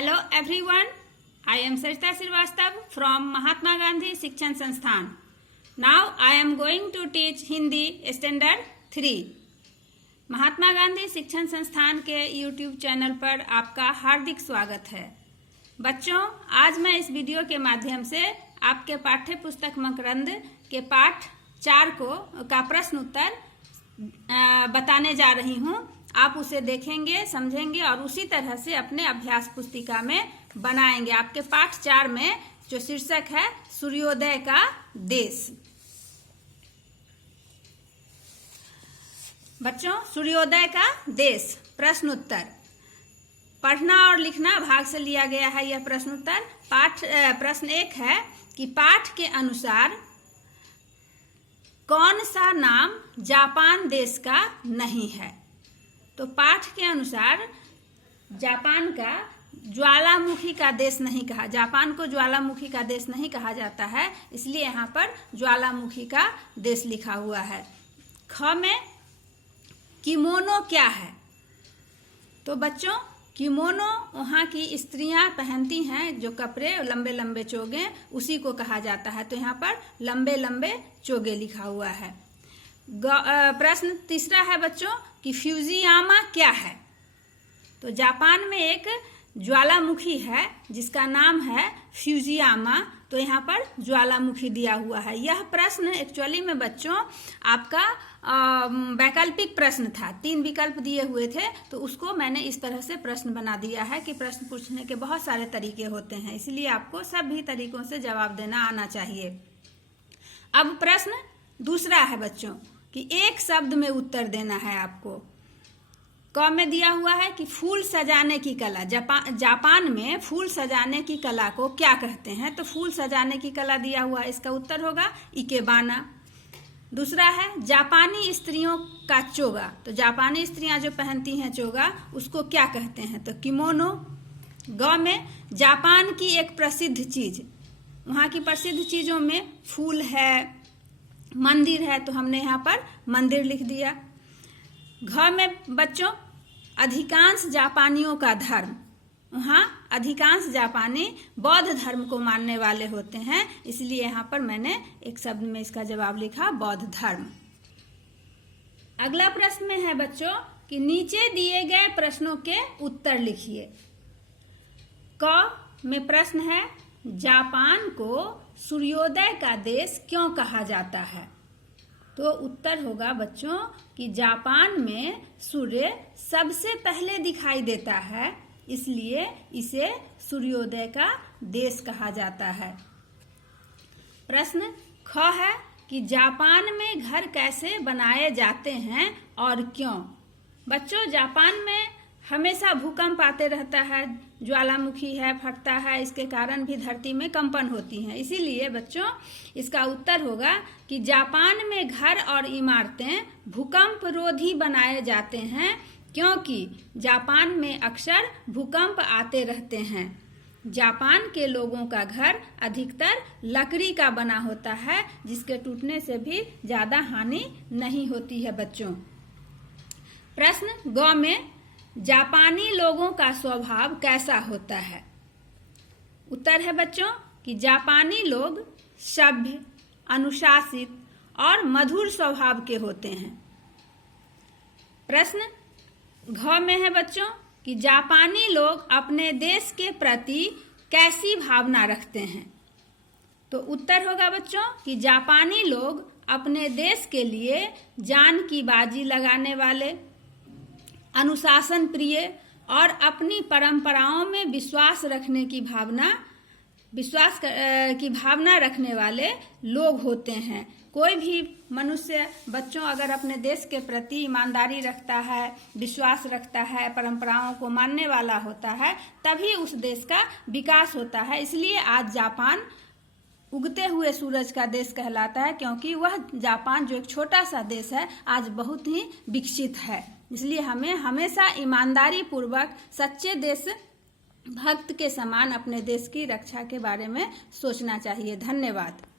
Hello everyone, I am Sarita Srivastava from Mahatma Gandhi Shikshan Sansthan. Now I am going to teach Hindi Standard 3. Mahatma Gandhi शिक्षण संस्थान के YouTube channel पर आपका हार्दिक स्वागत है। बच्चों, आज मैं इस वीडियो के माध्यम से आपके पाठ्य पुस्तक मकरंद के पाठ 4 का प्रश्न उत्तर बताने जा रही हूँ। आप उसे देखेंगे, समझेंगे और उसी तरह से अपने अभ्यास पुस्तिका में बनाएंगे। आपके पाठ 4 में जो शीर्षक है सूर्योदय का देश। बच्चों, सूर्योदय का देश प्रश्न उत्तर। पढ़ना और लिखना भाग से लिया गया है यह प्रश्न उत्तर। प्रश्न 1 है कि पाठ के अनुसार कौन सा नाम जापान देश का नहीं है। तो पाठ के अनुसार जापान का ज्वालामुखी का देश नहीं कहा, जापान को ज्वालामुखी का देश नहीं कहा जाता है, इसलिए यहाँ पर ज्वालामुखी का देश लिखा हुआ है। ख में किमोनो क्या है। तो बच्चों, किमोनो वहाँ की स्त्रियां पहनती हैं जो कपड़े लंबे लंबे चोगे, उसी को कहा जाता है। तो यहाँ पर लंबे लंबे चोगे लिखा हुआ है। प्रश्न 3 है बच्चों कि फ्यूजियामा क्या है। तो जापान में एक ज्वालामुखी है जिसका नाम है फ्यूजियामा। तो यहाँ पर ज्वालामुखी दिया हुआ है। यह प्रश्न एक्चुअली में बच्चों आपका वैकल्पिक प्रश्न था। 3 विकल्प दिए हुए थे, तो उसको मैंने इस तरह से प्रश्न बना दिया है कि प्रश्न पूछने के बहुत सारे तरीके होते हैं, इसलिए आपको सभी तरीकों से जवाब देना आना चाहिए। अब प्रश्न 2 है बच्चों कि एक शब्द में उत्तर देना है आपको। क में दिया हुआ है कि फूल सजाने की कला। जापान में फूल सजाने की कला को क्या कहते हैं। तो फूल सजाने की कला दिया हुआ है, इसका उत्तर होगा इकेबाना। 2 है जापानी स्त्रियों का चोगा। तो जापानी स्त्रियां जो पहनती हैं चोगा, उसको क्या कहते हैं। तो किमोनो। ग में जापान की एक प्रसिद्ध चीज। वहाँ की प्रसिद्ध चीजों में फूल है, मंदिर है, तो हमने यहाँ पर मंदिर लिख दिया। घ में बच्चों अधिकांश जापानियों का धर्म। वहाँ अधिकांश जापानी बौद्ध धर्म को मानने वाले होते हैं, इसलिए यहाँ पर मैंने एक शब्द में इसका जवाब लिखा बौद्ध धर्म। अगला प्रश्न में है बच्चों कि नीचे दिए गए प्रश्नों के उत्तर लिखिए। क में प्रश्न है जापान को सूर्योदय का देश क्यों कहा जाता है। तो उत्तर होगा बच्चों कि जापान में सूर्य सबसे पहले दिखाई देता है, इसलिए इसे सूर्योदय का देश कहा जाता है। प्रश्न ख है कि जापान में घर कैसे बनाए जाते हैं और क्यों। बच्चों, जापान में हमेशा भूकंप आते रहता है, ज्वालामुखी है, फटता है, इसके कारण भी धरती में कंपन होती हैं। इसीलिए बच्चों इसका उत्तर होगा कि जापान में घर और इमारतें भूकंप रोधी बनाए जाते हैं, क्योंकि जापान में अक्सर भूकंप आते रहते हैं। जापान के लोगों का घर अधिकतर लकड़ी का बना होता है, जिसके टूटने से भी ज्यादा हानि नहीं होती है बच्चों। प्रश्न ग में जापानी लोगों का स्वभाव कैसा होता है। उत्तर है बच्चों कि जापानी लोग सभ्य, अनुशासित और मधुर स्वभाव के होते हैं। प्रश्न घ में है बच्चों कि जापानी लोग अपने देश के प्रति कैसी भावना रखते हैं। तो उत्तर होगा बच्चों कि जापानी लोग अपने देश के लिए जान की बाजी लगाने वाले, अनुशासन प्रिय और अपनी परंपराओं में विश्वास की भावना रखने वाले लोग होते हैं। कोई भी मनुष्य बच्चों अगर अपने देश के प्रति ईमानदारी रखता है, विश्वास रखता है, परंपराओं को मानने वाला होता है, तभी उस देश का विकास होता है। इसलिए आज जापान उगते हुए सूरज का देश कहलाता है, क्योंकि वह जापान जो एक छोटा सा देश है आज बहुत ही विकसित है। इसलिए हमें हमेशा ईमानदारी पूर्वक सच्चे देश भक्त के समान अपने देश की रक्षा के बारे में सोचना चाहिए। धन्यवाद।